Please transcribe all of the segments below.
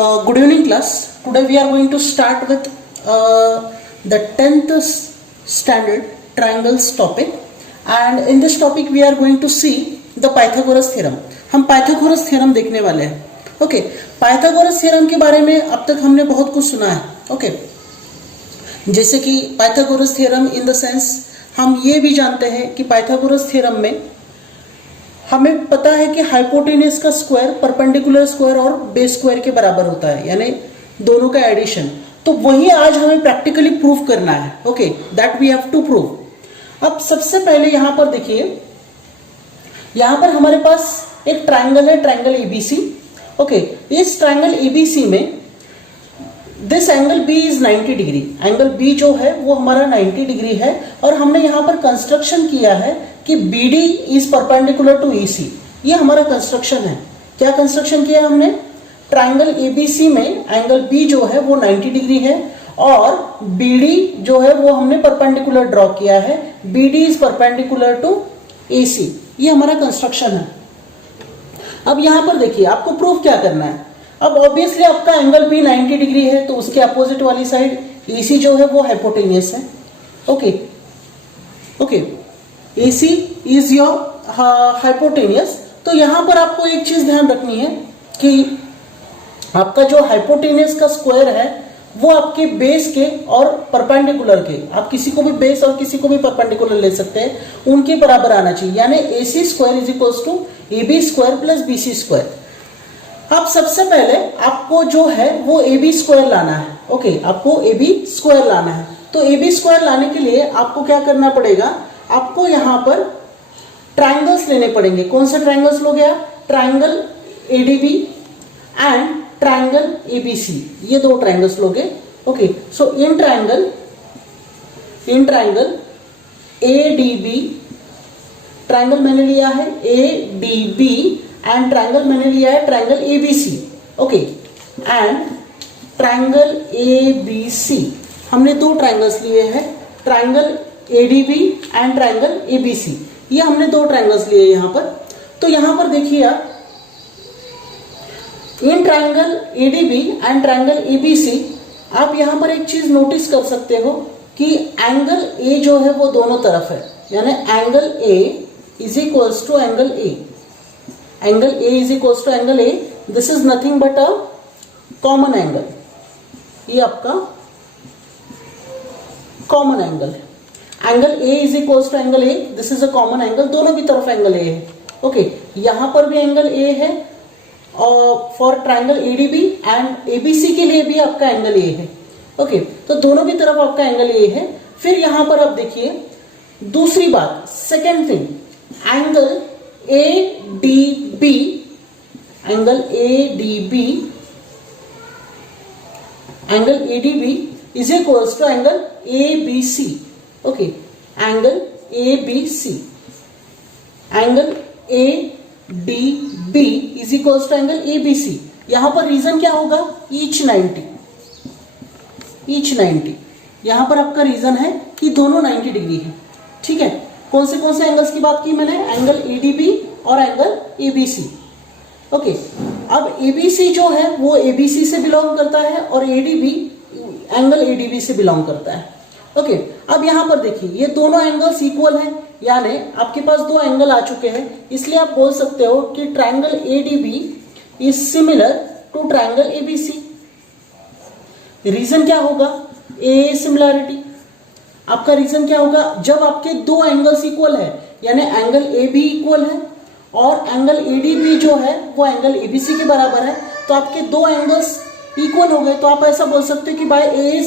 Good evening class. Today we are going to start with the 10th standard triangles topic, and in this topic we are going to see the Pythagoras theorem. हम Pythagoras theorem देखने वाले हैं. Okay, Pythagoras theorem के बारे में अब तक हमने बहुत कुछ सुना है. ओके, जैसे कि Pythagoras theorem in the sense हम ये भी जानते हैं कि Pythagoras theorem में हमें पता है कि हाइपोटेन्यूज का स्क्वायर परपेंडिकुलर स्क्वायर और बेस स्क्वायर के बराबर होता है, यानी दोनों का एडिशन. तो वही आज हमें प्रैक्टिकली प्रूफ करना है. Okay, that we have to prove. अब सबसे पहले यहां पर देखिए, यहां पर हमारे पास एक ट्राइंगल है, ट्राइंगल एबीसी. ओके, इस ट्राइंगल एबीसी में this angle B is 90 degree. Angle B जो है वो हमारा 90 डिग्री है, और हमने यहां पर कंस्ट्रक्शन किया है कि BD is perpendicular to EC. ये हमारा कंस्ट्रक्शन है. क्या कंस्ट्रक्शन किया हमने? ट्राइंगल ABC में एंगल B जो है वो 90 डिग्री है, और BD जो है वो हमने परपेंडिकुलर ड्रॉ किया है. BD is perpendicular to AC. ये हमारा कंस्ट्रक्शन है. अब यहां पर देखिए, आपको प्रूफ क्या करना है. अब ऑब्वियसली आपका एंगल B 90 डिग्री है, तो उसके अपोजिट वाली साइड AC जो है वो हाइपोटेन्यूस है. Okay okay, AC is your hypotenuse. तो यहां पर आपको एक चीज ध्यान रखनी है कि आपका जो हाइपोटेन्यूस का स्क्वायर है वो आपके बेस के और परपेंडिकुलर के, आप किसी को भी बेस और किसी को भी परपेंडिकुलर ले सकते हैं, उनके बराबर आना चाहिए. यानी AC square is equals to AB square plus BC square. अब सबसे पहले आपको जो है वो AB स्क्वायर लाना है. ओके, आपको AB स्क्वायर लाना है. तो AB स्क्वायर लाने के लिए आपको क्या करना पड़ेगा, आपको यहां पर ट्राइंगल्स लेने पड़ेंगे. कौन से ट्राइंगल्स लोगे आप? Triangle ADB and triangle ABC. ये दो ट्राइंगल्स लोगे. Okay, so in triangle ADB, triangle मैंने लिया है ADB, एंड ट्राइंगल मैंने लिया है triangle ABC. Okay, and triangle ABC, हमने दो ट्राइंगल्स लिए हैं, triangle ADB and triangle ABC. ये हमने दो ट्राइंगल्स लिए यहां पर. तो यहां पर देखिए आप, in triangle ADB and triangle ABC आप यहां पर एक चीज नोटिस कर सकते हो कि एंगल A जो है वो दोनों तरफ है. यानी angle A is equals to angle A. Angle A is equals to angle A. This is nothing but a common angle. ये आपका कॉमन एंगल है. Angle A is equals to angle A. This is a common angle. दोनों की तरफ angle A है. Okay, यहां पर भी एंगल A है, और for triangle ADB and ABC के लिए भी आपका एंगल A है. ओके, तो दोनों की तरफ आपका एंगल A है. फिर यहां पर आप देखिए दूसरी बात, second thing, angle ADB, angle ADB is equals to angle ABC. Okay, angle ABC, angle ADB is equals to angle ABC. यहां पर रीजन क्या होगा? ईच 90. यहां पर आपका रीजन है कि दोनों 90 डिग्री है. ठीक है, कौन से एंगल्स की बात की मैंने? एंगल ADB और एंगल ABC. ओके, अब ABC जो है वो ABC से बिलोंग करता है, और ADB एंगल ADB से बिलोंग करता है. ओके, अब यहां पर देखिए, ये दोनों एंगल्स इक्वल हैं, यानी आपके पास दो एंगल आ चुके हैं. इसलिए आप बोल सकते हो कि triangle ADB is similar to triangle ABC. Reason क्या होगा? A similarity. आपका रीजन क्या होगा? जब आपके दो एंगल्स इक्वल है, यानी एंगल AB इक्वल है और एंगल ADB जो है वो एंगल ABC के बराबर है, तो आपके दो एंगल्स इक्वल हो गए. तो आप ऐसा बोल सकते हो कि by AA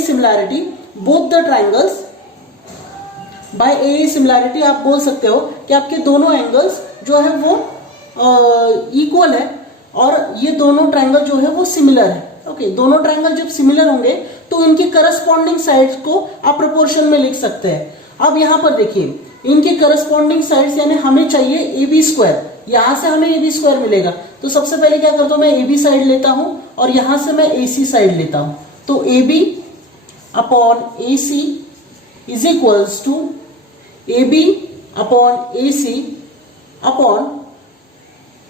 similarity both the triangles, by AA similarity आप बोल सकते हो कि आपके दोनों एंगल्स जो है वो इक्वल है, और ये दोनों ट्राइंगल जो है वो सिमिलर है. ओके, दोनों ट्राइंगल जब सिमिलर होंगे तो इनकी करस्पॉन्डिंग साइड्स को आप प्रोपोर्शन में लिख सकते हैं. अब यहां पर देखिए, इनकी करस्पॉन्डिंग साइड्स, यानी हमें चाहिए AB स्क्वायर. यहां से हमें AB स्क्वायर मिलेगा. तो सबसे पहले क्या करता हूं, मैं AB साइड लेता हूं और यहां से मैं AC साइड लेता हूं. तो AB upon AC is equals to AB upon AC upon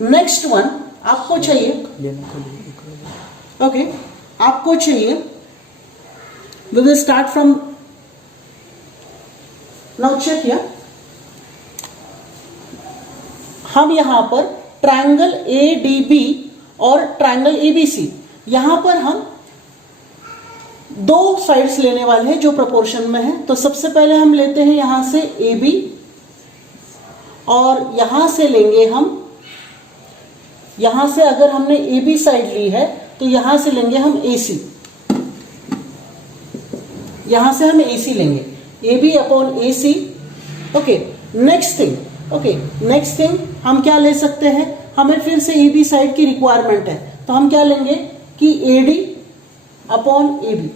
next one आपको चाहिए, ओके, आपको चाहिए, we will start from now. Check here, हम यहां पर ट्रायंगल ADB और ट्रायंगल ABC, यहां पर हम दो साइड्स लेने वाले हैं जो प्रोपोर्शन में है। तो सबसे पहले हम लेते हैं यहां से AB और यहां से लेंगे हम, यहां से अगर हमने AB साइड ली है तो यहां से लेंगे हम AC, यहां से हम AC लेंगे, AB upon AC। Okay, next thing हम क्या ले सकते हैं, हमें फिर से AB साइड की रिक्वायरमेंट है, तो हम क्या लेंगे कि AD अपॉन AB,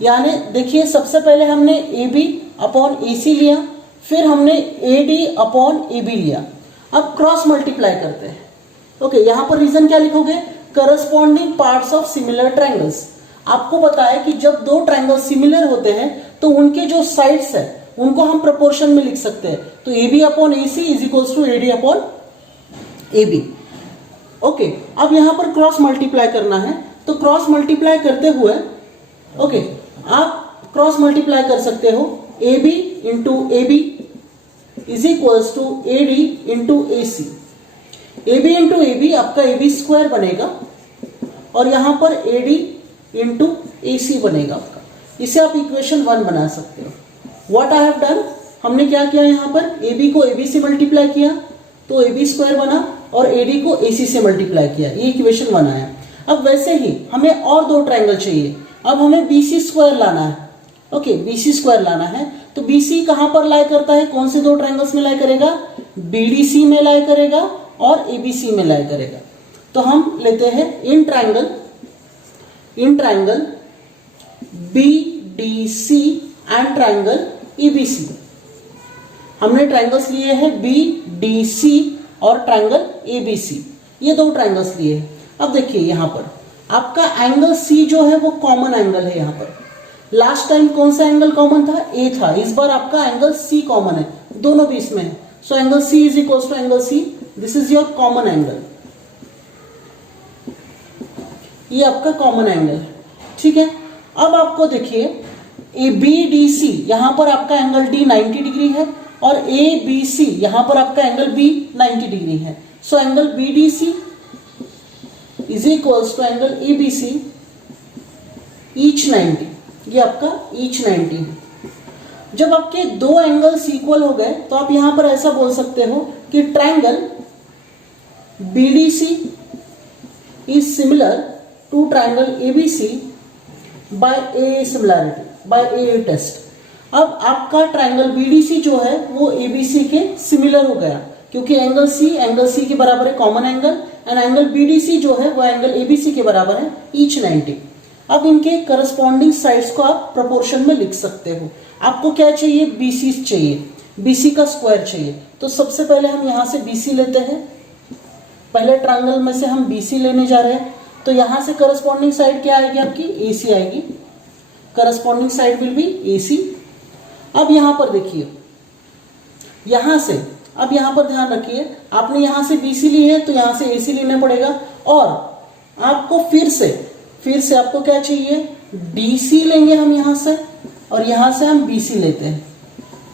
यानी देखिए सबसे पहले हमने AB अपॉन AC लिया, फिर हमने AD अपॉन AB लिया। अब क्रॉस मल्टीप्लाई करते हैं। ओके, यहां पर रीजन क्या लिखोगे, corresponding parts of similar triangles. आपको पता है कि जब दो ट्रायंगल सिमिलर होते हैं तो उनके जो साइड्स है उनको हम प्रोपोर्शन में लिख सकते हैं। तो AB upon AC is equals to AD upon AB। Okay, अब यहां पर क्रॉस मल्टीप्लाई करना है, तो क्रॉस मल्टीप्लाई करते हुए ओके, आप क्रॉस मल्टीप्लाई कर सकते हो, AB into AB is equals to AD into AC। AB into AB आपका AB स्क्वायर बनेगा और यहां पर AD इंटू AC बनेगा आपका। इसे आप इक्वेशन 1 बना सकते हो। व्हाट आई हैव डन, हमने क्या किया, यहां पर AB को AB से मल्टीप्लाई किया तो AB स्क्वायर बना और AD को AC से मल्टीप्लाई किया, ये इक्वेशन 1 आया। अब वैसे ही हमें और दो ट्रायंगल चाहिए, अब हमें BC स्क्वायर लाना है। ओके, BC स्क्वायर लाना है, तो BC कहां पर लाई करता है, कौन से दो ट्रायंगल्स में लाई करेगा, BDC में लाई करेगा और ABC में लाई करेगा। तो हम लेते हैं in triangle BDC and triangle EBC। हमने ट्रायंगल्स लिए हैं BDC और ट्रायंगल ABC, ये दो ट्रायंगल्स लिए हैं। अब देखिए यहां पर आपका एंगल C जो है वो कॉमन एंगल है। यहां पर लास्ट टाइम कौन सा एंगल कॉमन था, A था, इस बार आपका एंगल C कॉमन है, दोनों बीच में है। So angle C is equals to angle C, this is your common angle, ये आपका कॉमन एंगल है, ठीक है। अब आपको देखिए BDC, यहां पर आपका एंगल D 90 डिग्री है और ABC यहां पर आपका एंगल B 90 डिग्री है। So angle BDC is equals to angle ABC each 90, ये आपका ईच 90 है। जब आपके दो एंगल्स इक्वल हो गए तो आप यहां पर ऐसा बोल सकते हो कि triangle BDC is similar to triangle ABC by A similarity, by A test. अब आपका ट्रायंगल BDC जो है वो ABC के सिमिलर हो गया, क्योंकि एंगल C के बराबर है common angle, and angle BDC जो है वो एंगल ABC के बराबर है ईच 90। अब इनके करस्पॉन्डिंग साइड्स को आप प्रोपोर्शन में लिख सकते हो। आपको क्या चाहिए, BC चाहिए, BC का स्क्वायर चाहिए। तो सबसे पहले हम यहां से BC लेते हैं, पहले ट्रायंगल में से हम BC लेने जा रहे हैं। तो यहां से करस्पॉन्डिंग साइड क्या आएगी आपकी, AC आएगी, corresponding side will be AC। अब यहां पर देखिए, यहां से अब यहां पर ध्यान रखिए, आपने यहां से BC ली है तो यहां से AC लेना पड़ेगा, और आपको फिर से आपको क्या चाहिए, DC लेंगे हम यहां से, और यहां से हम BC लेते हैं।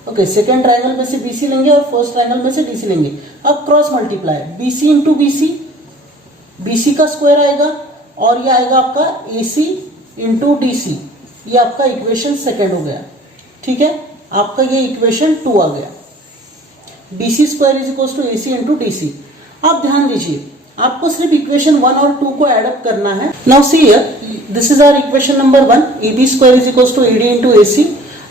ओके, सेकेंड ट्रायंगल में से BC लेंगे और फर्स्ट ट्रायंगल में से DC लेंगे। अब cross multiply, BC into BC का स्क्वायर आएगा और ये आएगा आपका AC इंटू DC, ये आपका इक्वेशन सेकेंड हो गया, ठीक है। आपका ये इक्वेशन 2 आ गया, BC square is equal to AC into DC। आप ध्यान दीजिए, आपको सिर्फ इक्वेशन 1 और 2 को एड अप करना है। Now see here, this is our equation number 1, AB स्क्वायर इज इक्वल टू AD into AC,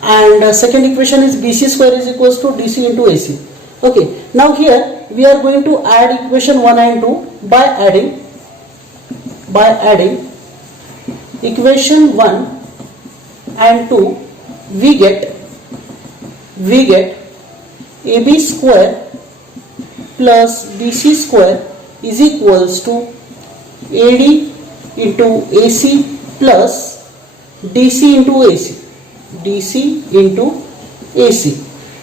and second equation is BC square is equals to DC into AC. Okay, now here we are going to add equation 1 and 2 by adding equation 1 and 2 we get AB square plus BC square is equals to AD into AC plus DC into AC. DC into AC.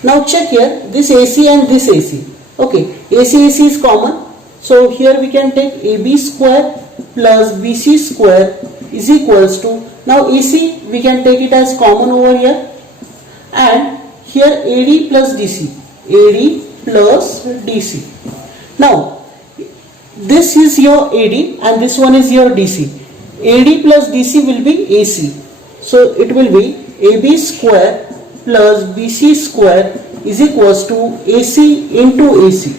Now check here, this AC and this AC. Okay, AC is common, So here we can take AB square plus BC square is equals to, now AC we can take it as common over here, and here AD plus DC, AD plus DC. Now this is your AD and this one is your DC. AD plus DC will be AC. So it will be AB square plus BC square is equals to AC into AC.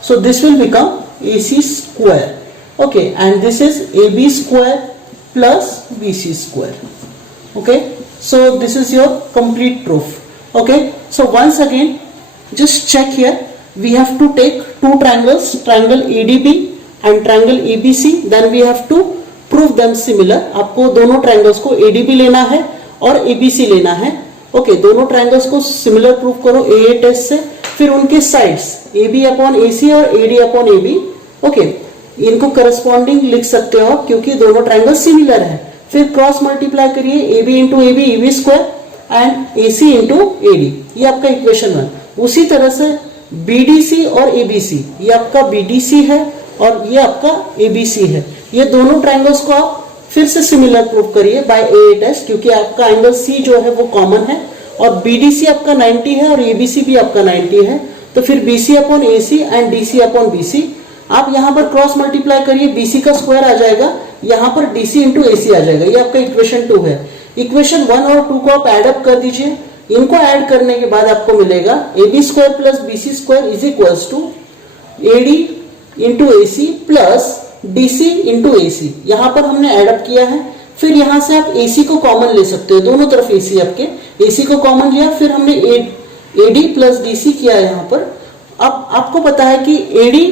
So this will become AC square. Okay, and this is AB square plus BC square. Okay, so this is your complete proof. Okay, so once again just check here. We have to take two triangles, triangle ADB and triangle ABC. Then we have to prove them similar. आपको दोनों triangles को ADB लेना है और ABC लेना है. Okay, दोनों triangles को सिमिलर प्रूव करो AA टेस्ट से. फिर उनके साइड्स AB अपॉन AC और AD अपॉन AB. ओके, इनको करस्पॉन्डिंग लिख सकते हो क्योंकि दोनों ट्रायंगल सिमिलर है. फिर क्रॉस मल्टीप्लाई करिए AB into AB AB square and AC into AD. ये आपका इक्वेशन 1. उसी तरह से BDC और ABC, ये आपका BDC है और ये आपका ABC है. ये दोनों ट्रायंगल्स को आप फिर से सिमिलर प्रूव करिए बाय AA टेस्ट, क्योंकि आपका एंगल C जो है वो कॉमन है और BDC आपका 90 है और ABC भी आपका 90 है. तो फिर BC upon AC and DC upon BC. आप यहाँ पर क्रॉस मल्टीप्लाई करिए, BC का स्क्वायर आ जाएगा, यहाँ पर DC इंटू AC आ जाएगा. ये आपका इक्वेशन 2 है. इक्वेशन 1 और 2 को आप एड अप कर दीजिए. इनको ऐड करने के बाद आपको मिलेगा AB square plus BC square is equals to AD into AC plus DC into AC. यहां पर हमने एडअप किया है. फिर यहां से आप AC को कॉमन ले सकते हो, दोनों तरफ AC आपके. AC को कॉमन लिया, फिर हमने AD प्लस DC किया यहां पर. अब आपको पता है कि AD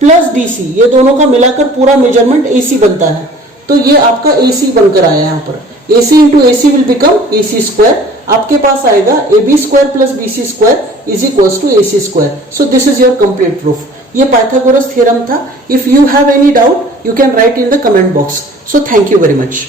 प्लस DC ये दोनों का मिलाकर पूरा मेजरमेंट AC बनता है. तो ये आपका AC बनकर आया यहाँ पर. AC into AC will become AC square. आपके पास आएगा AB square plus BC square is equals to AC square. So this is your complete proof. ये पाइथागोरस थ्योरम था. If you have any doubt you can write in the comment box. So thank you very much.